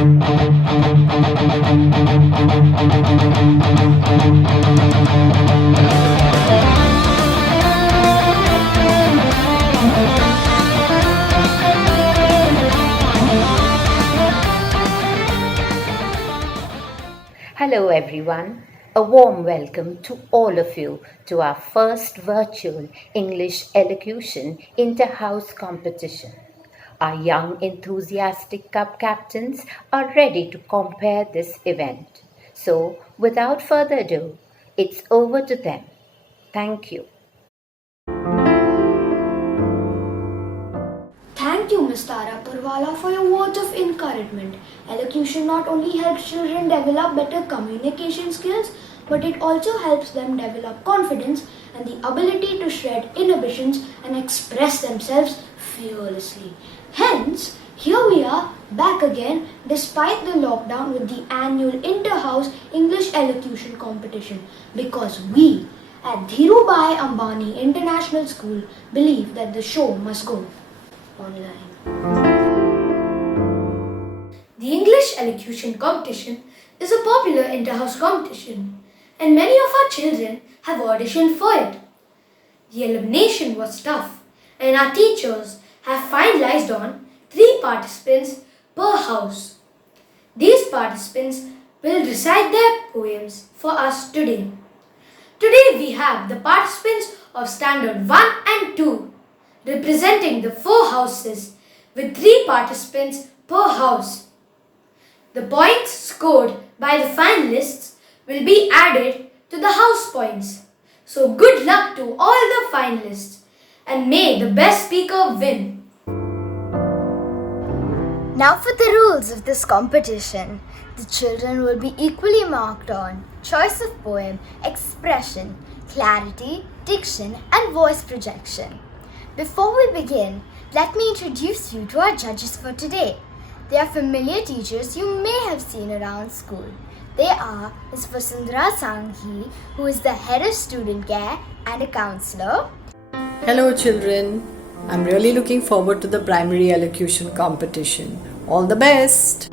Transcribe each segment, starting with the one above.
Hello everyone, a warm welcome to all of you to our first virtual English Elocution inter-house competition. Our young enthusiastic cup captains are ready to compare this event. So without further ado, it's over to them. Thank you. Thank you, Ms. Tara Parwala, for your words of encouragement. Elocution not only helps children develop better communication skills, but it also helps them develop confidence and the ability to shred inhibitions and express themselves fearlessly. Hence, here we are back again despite the lockdown with the annual inter-house English Elocution competition, because we at Dhirubhai Ambani International School believe that the show must go online. The English Elocution competition is a popular inter-house competition, and many of our children have auditioned for it. The elimination was tough, and our teachers have finalized on 3 participants per house. These participants will recite their poems for us today. Today we have the participants of Standard 1 and 2 representing the 4 houses with 3 participants per house. The points scored by the finalists will be added to the house points. So good luck to all the finalists and may the best speaker win. Now for the rules of this competition. The children will be equally marked on choice of poem, expression, clarity, diction and voice projection. Before we begin, let me introduce you to our judges for today. They are familiar teachers you may have seen around school. They are Ms. Vasundhara Sanghi, who is the head of student care and a counselor. Hello children, I'm really looking forward to the primary elocution competition. All the best!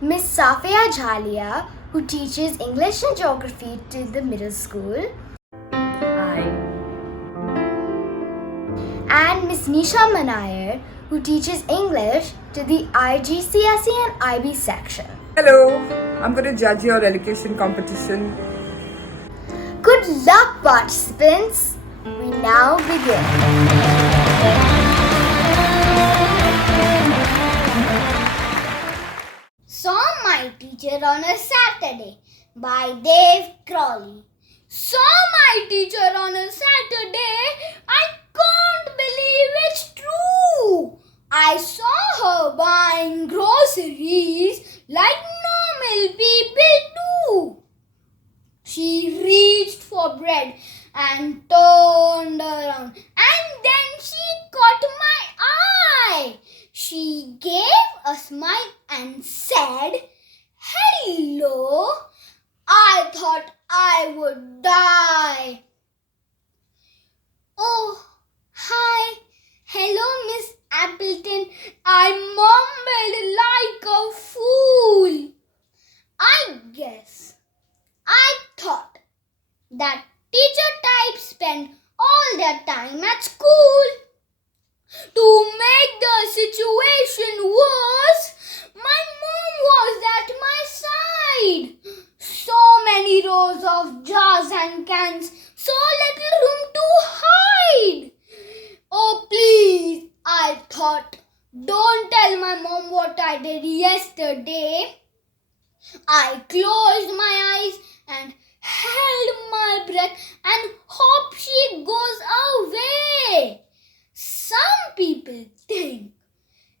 Ms. Safia Jhalia, who teaches English and Geography to the middle school. Hi. And Ms. Nisha Manayar, who teaches English to the IGCSE and IB section. Hello, I'm going to judge your elocution competition. Good luck, participants! We now begin. Saw my teacher on a Saturday by Dave Crawley. Saw my teacher on a Saturday. I can't believe it's true. I saw her buying groceries like normal people do. She reached for bread and turned around, and then she caught my eye. She gave a smile and said, "Hello." I thought I would die. "Oh, hi. Hello, Miss Appleton." I mumbled like a fool. I thought that teacher types spend all their time at school. To make the situation worse, my mom was at my side. So many rows of jars and cans, so little room to hide. Oh, please, I thought, don't tell my mom what I did yesterday. I closed my eyes and held my breath and hope she goes away. Some people think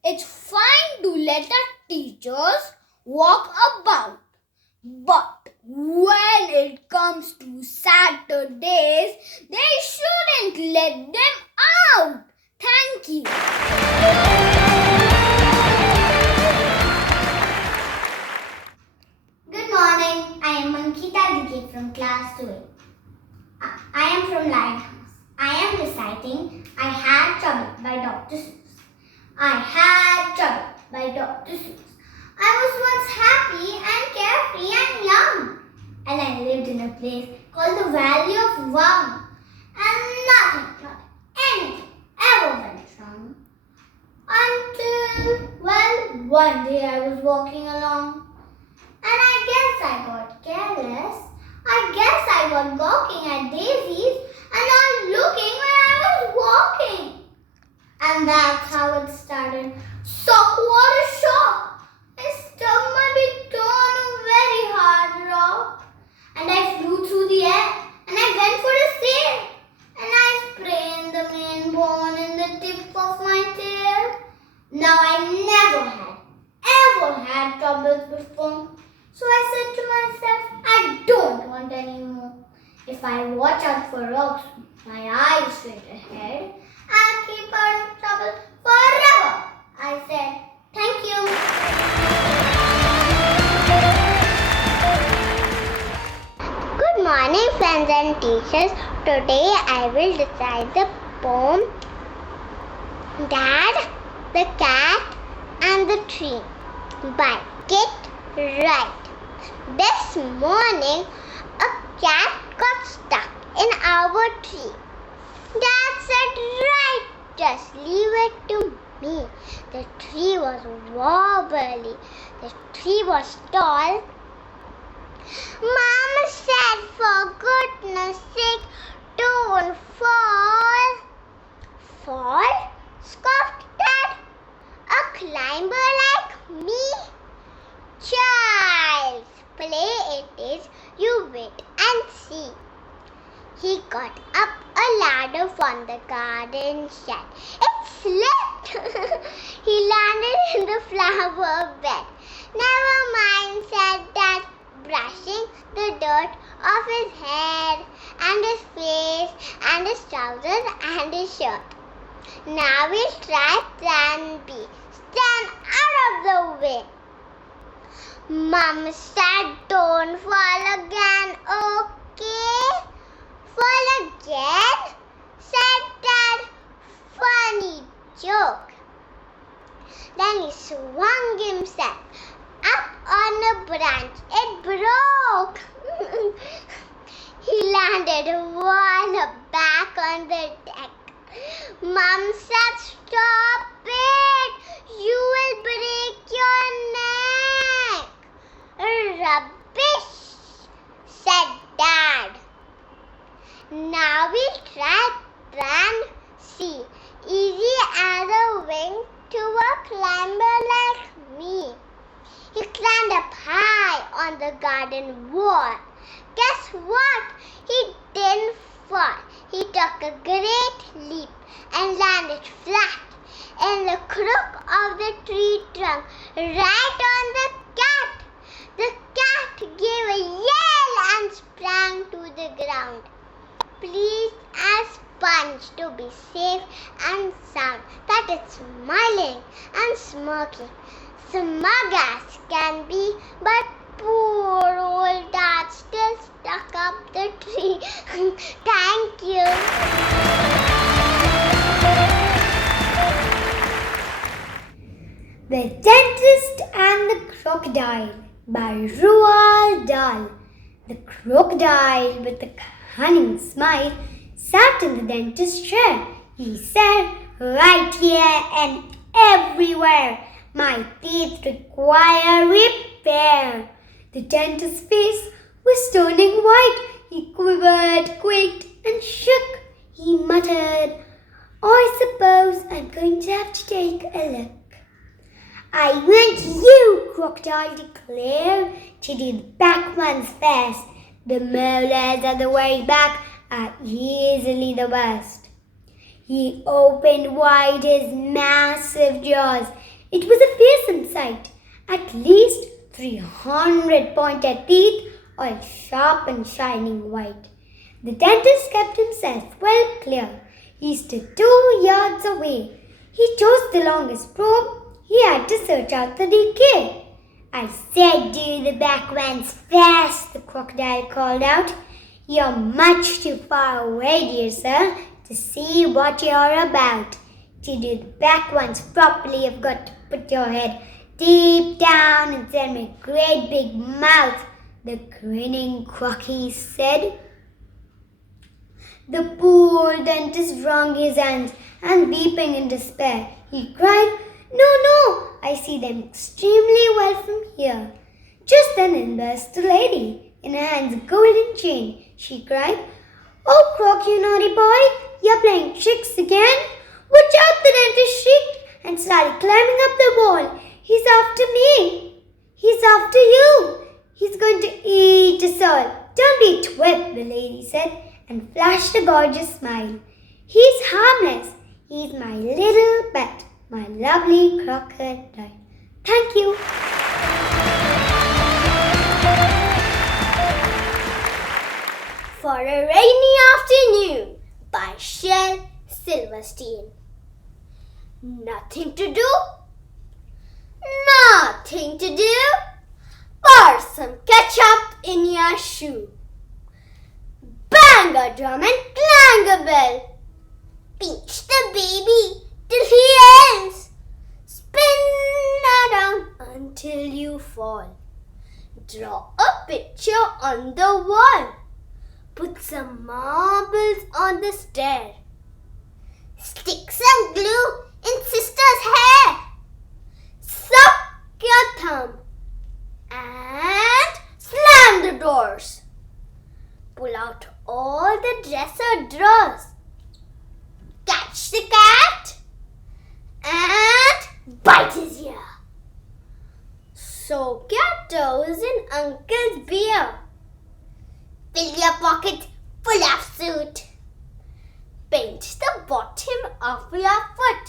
it's fine to let our teachers walk about. But when it comes to Saturdays, they shouldn't let them out. Thank you. Good morning. I am Ankita Dike from class 2A. I am from Lighthouse. I am reciting I Had Trouble by Dr. Seuss. I had trouble by Dr. Seuss. wound, and nothing, not anything, ever went wrong. Until, well, one day I was walking along, and I guess I got careless. I guess I was gawking at daisies and not looking where I was walking. And that's how it started. So what a shock! I stuck my big toe on a very hard rock, and I flew through the air, and I went for a sail, and I sprained the main bone in the tip of my tail. Now I ever had troubles before. So I said to myself, I don't want any more. If I watch out for rocks with my eyes straight ahead, I'll keep out of trouble forever. I said, thank you. Good morning, friends and teachers. Today I will recite the poem Dad, the Cat and the Tree by Kit Wright. This morning, a cat got stuck in our tree. Dad said, right, just leave it to me. The tree was wobbly. The tree was tall. Mama said, for goodness sake, don't fall. Fall? Scoffed Dad. A climber like me? Child's play it is, you wait and see. He got up a ladder from the garden shed. It slipped. He landed in the flower bed. Never mind, said Dad, brushing the dirt off his head and his face and his trousers and his shirt. Now we'll try plan B. Stand out of the way. Mom said, don't fall again, okay? Fall again? Said Dad. Funny joke. Then he swung himself up on a branch. It broke. He landed wall back on the deck. Mom said, stop it. You will break your neck. Rubbish, said Dad. Now we'll try plan C. Easy as a wing to a climber like me. He climbed up high on the garden wall. Guess what? He didn't fall. He took a great leap and landed flat in the crook of the tree trunk, right on the cat. The cat gave a yell and sprang to the ground. Pleased as Sponge to be safe and sound, that is smiling and smirking, smug as can be, but poor old Dad still stuck up the tree. Thank you. The Dentist and the Crocodile by Roald Dahl. The crocodile with a cunning smile sat in the dentist's chair. He said, right here and everywhere, my teeth require repair. The dentist's face was turning white. He quivered, quaked, and shook. He muttered, I suppose I'm going to have to take a look. I want you, Crocodile declared, to do the back ones first. The molars at the way back are easily the worst. He opened wide his massive jaws. It was a fearsome sight. At least 300 pointed teeth, all sharp and shining white. The dentist kept himself well clear. He stood 2 yards away. He chose the longest probe. He had to search out the decay. I said do the back ones fast, the crocodile called out. You're much too far away, dear sir, to see what you're about. To do the back ones properly, you've got to put your head deep down and send me a great big mouth, the grinning crocky said. The poor dentist wrung his hands and, weeping in despair, he cried, "No, no, I see them extremely well from here." Just then in burst the lady, in her hands a golden chain. She cried, "Oh, Croc, you naughty boy, you're playing tricks again." "Watch out," the dentist shrieked and started climbing up the wall. "He's after me. He's after you. He's going to eat us all." "Don't be a twit," the lady said, and flashed a gorgeous smile. "He's harmless. He's my little pet, my lovely crocodile. Thank you." For a Rainy Afternoon by Shel Silverstein. Nothing to do? Nothing to do? Pour some ketchup in your shoe. Bang a drum and clang a bell. Pinch the baby till he ends. Spin around until you fall. Draw a picture on the wall. Put some marbles on the stair. Stick some glue in sister's hair. Suck your thumb and slam the doors. Pull out all the dresser drawers. Catch the cat and bite his ear. Soak your toes in uncle's beer. Fill your pocket full of soot. Paint the bottom of your foot.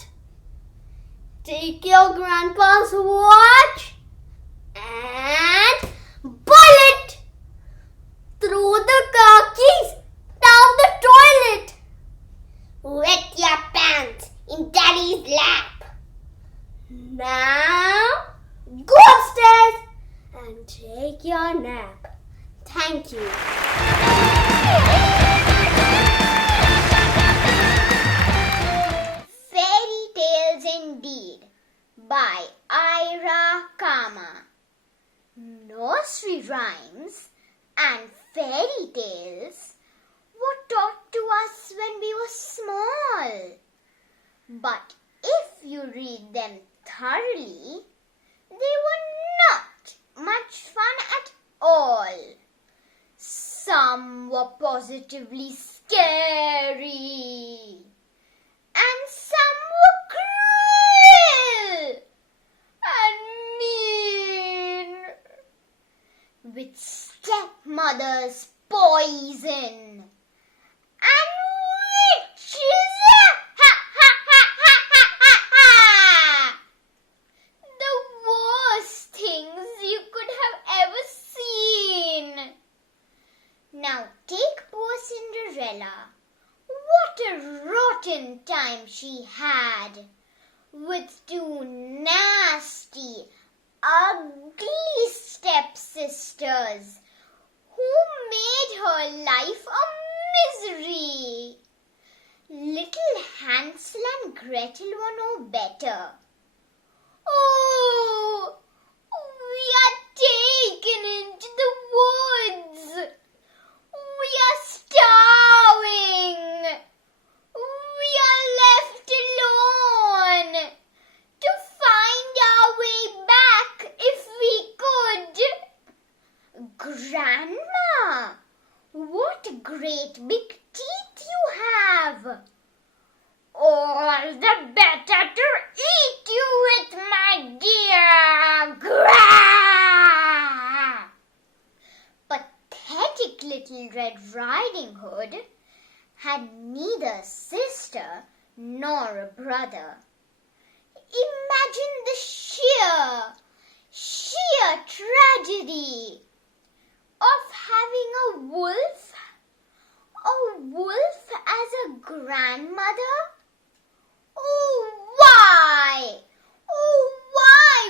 Take your grandpa's watch and boil it. Throw the car keys down the toilet. Wet your pants in daddy's lap. Now go upstairs and take your nap. Thank you. Fairy Tales Indeed by Ira Kama. Nursery rhymes and fairy tales were taught to us when we were small. But if you read them thoroughly, they were not much fun at all. Some were positively scary, and some were cruel and mean, with stepmother's poison and witches. The worst things you could have ever seen. Now take poor Cinderella. What a rotten time she had, with two nasty, ugly stepsisters who made her life a misery. Little Hansel and Gretel were no better. "Oh, we are taken into the woods. We are starving. We are left alone to find our way back if we could." "Grandma, what great big teeth you have. All the better to eat you with, my dear." Gra! Pathetic little Red Riding Hood had neither sister nor a brother. Imagine the sheer tragedy of having a wolf as a grandmother. Oh, why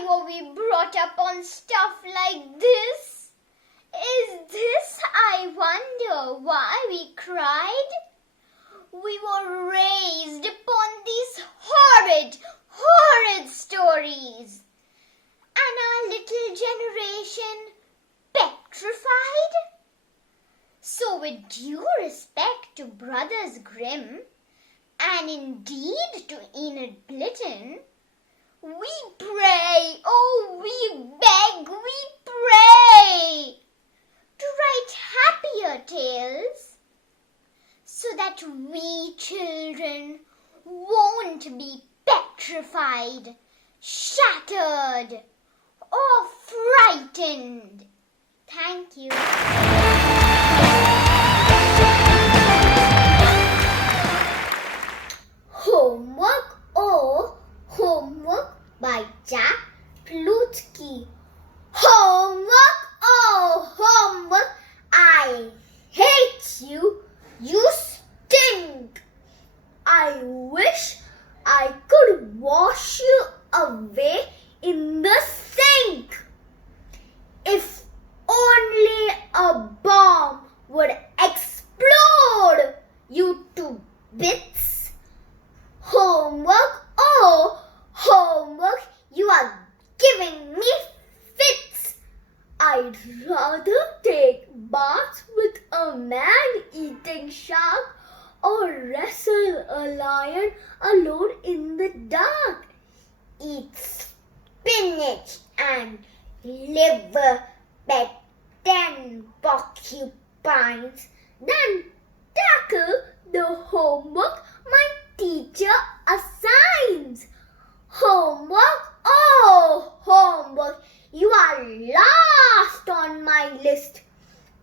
were we brought up on stuff like this? Is this, I wonder, why we cried? We were raised upon these horrid stories, and our little generation petrified. So, with due respect to Brothers Grimm, and indeed to Enid Blyton, we pray, oh, we beg, we pray to write happier tales so that we children won't be petrified, shattered, or frightened. Thank you. Homework, oh, homework by Jack Plutsky. Homework, oh, homework, I hate you, you stink. I wish I could wash you away in the sink. If only a bomb would explode you to bits. Homework, oh, homework, you are giving me fits. I'd rather take bath with a man-eating shark or wrestle a lion alone in the dark. Eat spinach and liver, pet 10 porcupines, then tackle the homework my teacher assigns. Homework, oh, homework, you are last on my list.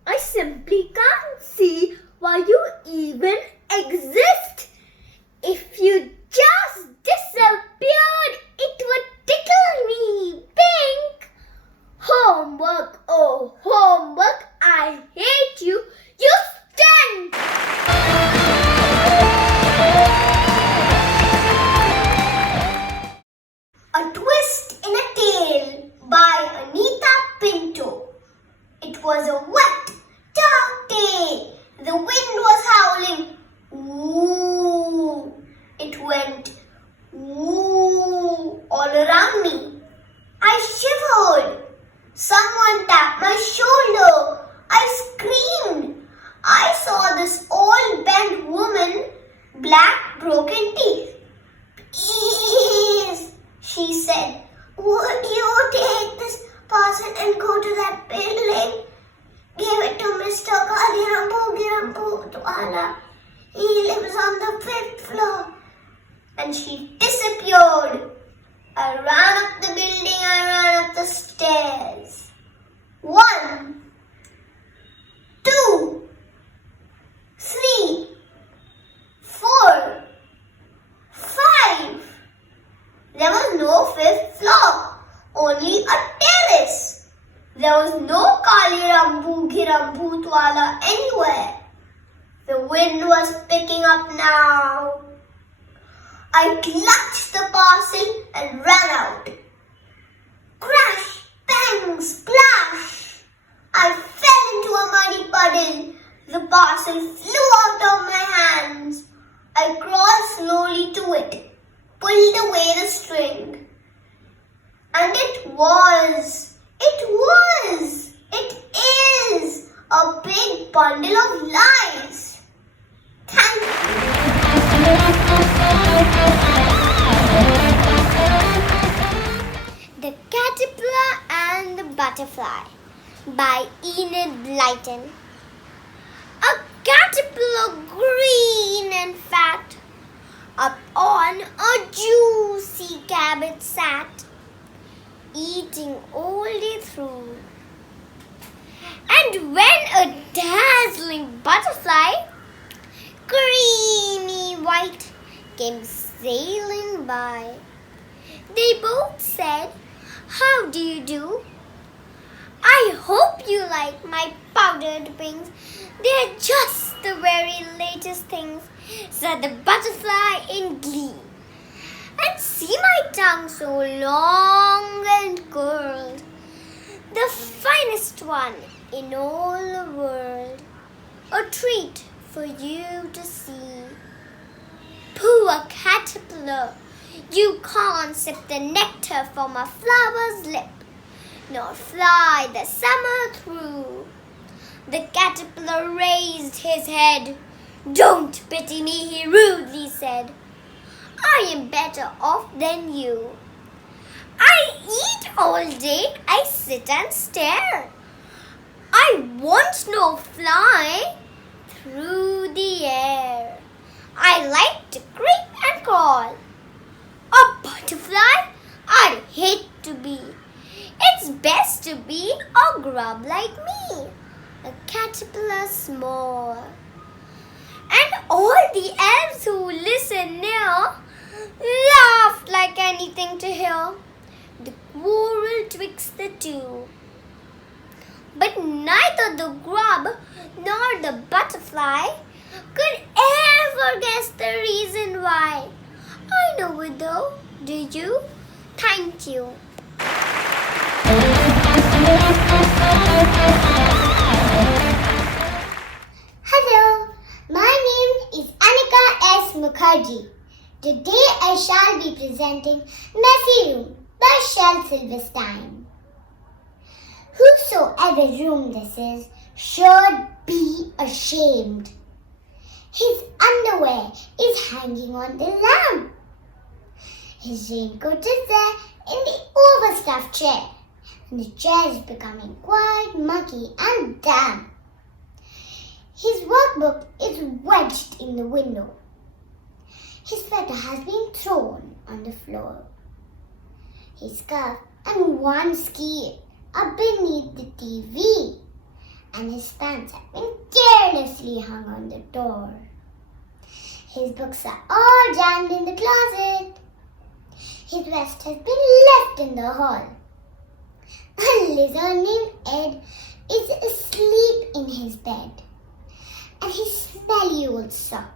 I simply can't see why you even exist. If you just disappeared, it would tickle me pink. Homework, oh, homework, I hate you, you stink. A Twist in a Tale by Anita Pinto. It was a wet, dark day. The wind was howling. Ooh. It went ooh all around me. I shivered. Someone tapped my shoulder. I screamed. I saw this old bent woman, black broken teeth. Please, she said, would you take this parcel and go to that building? Give it to Mr. Kalirampu Twala. He lives on the 5th floor. And she disappeared. I ran up the building, I ran up the stairs. 1, 2, 3, 4, 5. There was no 5th floor, only a terrace. There was no Kalirampu Twala anywhere. The wind was picking up now. I clutched the parcel and ran out. Crash, bang, splash! I fell into a muddy puddle. The parcel flew out of my hands. I crawled slowly to it, pulled away the string. And it is a big bundle of lies. Thank you. The Caterpillar and the Butterfly by Enid Blyton. A caterpillar green and fat up on a juicy cabbage sat, eating all day through. And when a dazzling butterfly, creamy white, came sailing by, they both said, "How do you do? I hope you like my powdered wings. They're just the very latest things," said the butterfly in glee. "And see my tongue so long and curled, the finest one in all the world. A treat for you to see. Poor caterpillar, you can't sip the nectar from a flower's lip, nor fly the summer through. The caterpillar raised his head. "Don't pity me," he rudely said. "I am better off than you. I eat all day, I sit and stare. I once no fly through the air. I like to creep and crawl. A butterfly I'd hate to be. It's best to be a grub like me, a caterpillar small." And all the elves who listened near laughed like anything to hear the quarrel twixt the two. But neither the grub nor the butterfly could ever guess the reason why. I know it though. Do you? Thank you. Hello, my name is Anika S. Mukherjee. Today I shall be presenting Messy Room by Shel Silverstein. Whosoever room this is should be ashamed. His underwear is hanging on the lamp. His raincoat is there in the overstuffed chair, and the chair is becoming quite mucky and damp. His workbook is wedged in the window. His sweater has been thrown on the floor. His scarf and one ski are beneath the TV, and his pants have been carelessly hung on the door. His books are all jammed in the closet. His vest has been left in the hall. A lizard named Ed is asleep in his bed, and his smelly old sock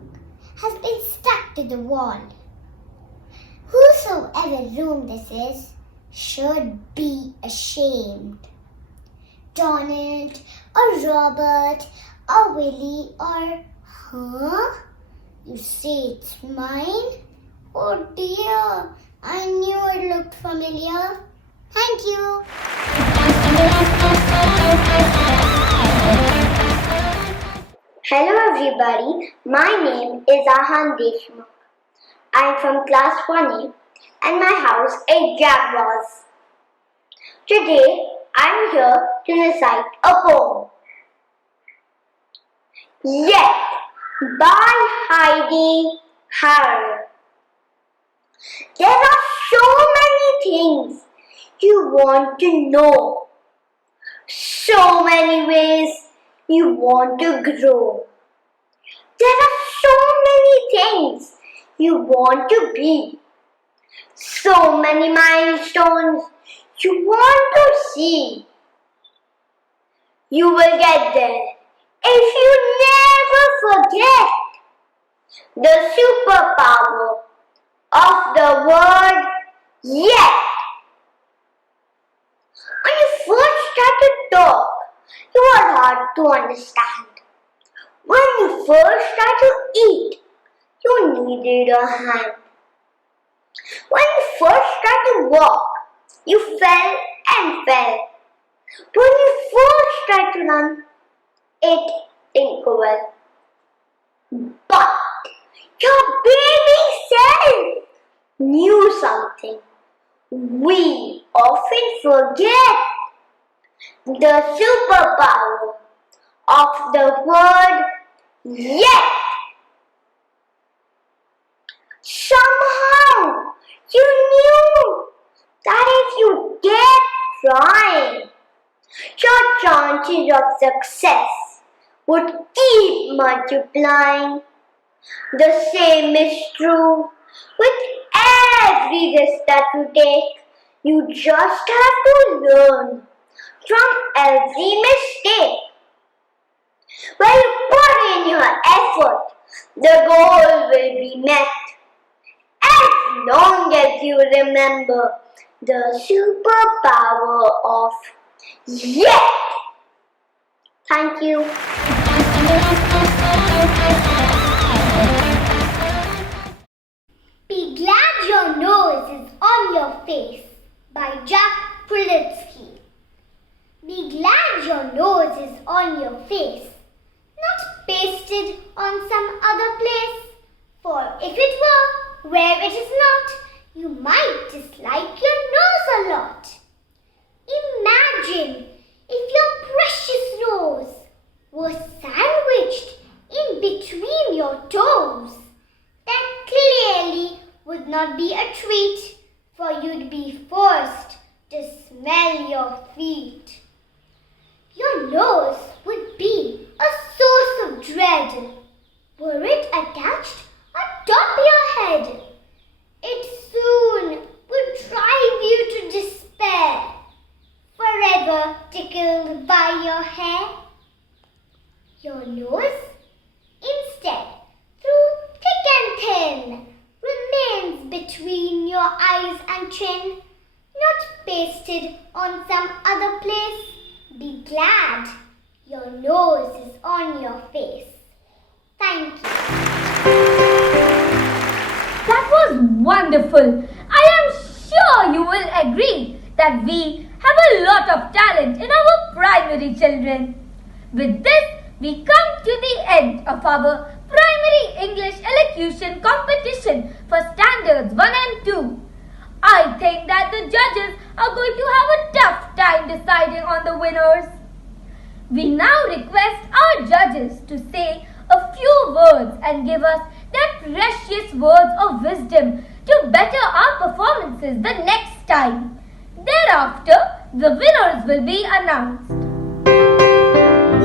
has been stuck to the wall. Whosoever room this is should be ashamed. Donald or Robert or Willie or, You say it's mine? Oh dear, I knew it looked familiar. Thank you. Hello everybody, my name is Ahan Deshmukh. I am from class 1A and my house is Jaguars. Today I am here to recite a poem. Yet by Heidi Harrer. There are so many things you want to know, so many ways you want to grow. There are so many things you want to be, so many milestones you want to see. You will get there if you never forget the superpower of the word yet. When you first started to talk, you were hard to understand. When you first started to eat, you needed a hand. When you first started to walk, you fell and fell. When you first started to run, it didn't go well. But your baby self knew something we often forget. The superpower of the word yet. Somehow you knew that if you kept trying, your chances of success would keep multiplying. The same is true with every risk that you take. You just have to learn from every mistake. When you put in your effort, the goal will be met. As long as you remember the superpower of yet. Thank you. Be glad your nose is on your face by Jack Politsky. Be glad your nose is on on your face, not pasted on some other place. For if it were where it is not, you might dislike your nose a lot. Imagine if your precious nose was sandwiched in between your toes. That clearly would not be a treat, for you'd be forced to smell your feet. Your nose would be a source of dread. Were it attached atop your head, it soon would drive you to despair, forever tickled by your hair. Your nose, instead, through thick and thin, remains between your eyes and chin, not pasted on some other place. Be glad your nose is on your face. Thank you. That was wonderful. I am sure you will agree that we have a lot of talent in our primary children. With this, we come to the end of our primary English elocution competition for standards 1 and 2. I think that the judges are going to have a tough time deciding on the winners. We now request our judges to say a few words and give us their precious words of wisdom to better our performances the next time. Thereafter, the winners will be announced.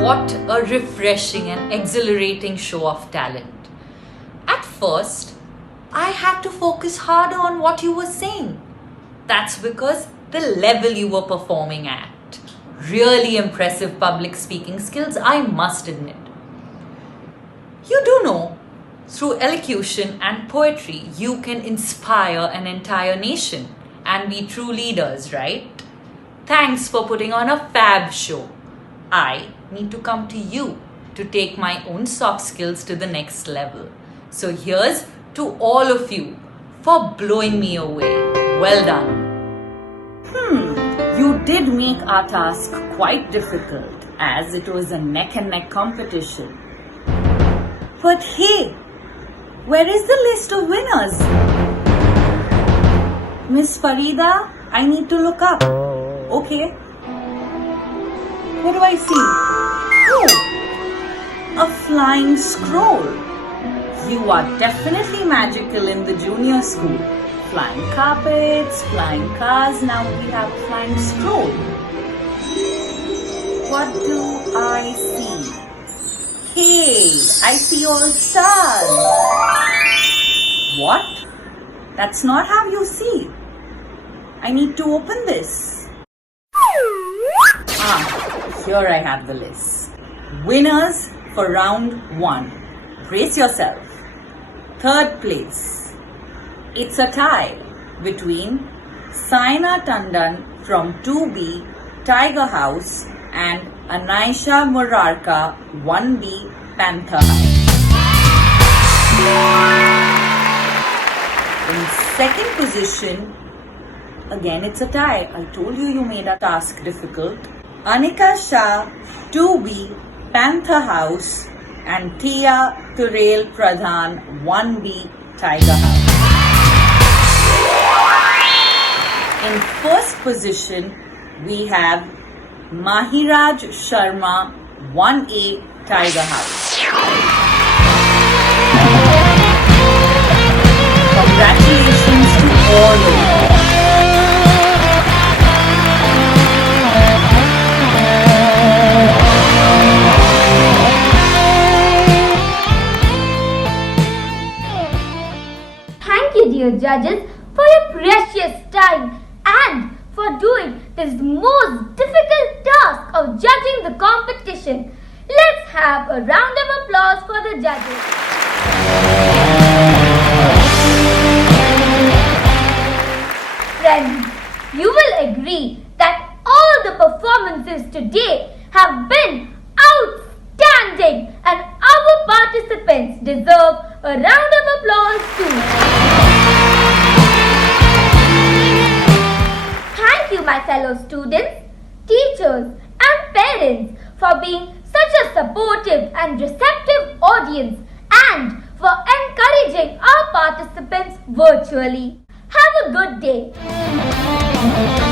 What a refreshing and exhilarating show of talent. At first, I had to focus harder on what you were saying. That's because the level you were performing at. Really impressive public speaking skills, I must admit. You do know, through elocution and poetry, you can inspire an entire nation and be true leaders, right? Thanks for putting on a fab show. I need to come to you to take my own soft skills to the next level. So here's to all of you for blowing me away. Well done. You did make our task quite difficult, as it was a neck-and-neck competition. But hey, where is the list of winners? Miss Farida, I need to look up. Okay. What do I see? Oh, a flying scroll. You are definitely magical in the junior school. Flying carpets, flying cars, now we have a flying scroll. What do I see? Hey, I see all stars. What? That's not how you see. I need to open this. Here I have the list. Winners for round 1. Brace yourself. Third place. It's a tie between Saina Tandon from 2B Tiger House and Anaisha Murarka 1B Panther House. In second position, again it's a tie. I told you made a task difficult. Anika Shah 2B Panther House and Thea Turel Pradhan 1B Tiger House. In first position, we have Mahiraj Sharma 1A Tiger House. Congratulations to all of you. Thank you, dear judges, for your precious time and for doing this most difficult task of judging the competition. Let's have a round of applause for the judges. Friends, you will agree that all the performances today have been outstanding and our participants deserve a round of applause too. Thank you, my fellow students, teachers and parents for being such a supportive and receptive audience and for encouraging our participants virtually. Have a good day.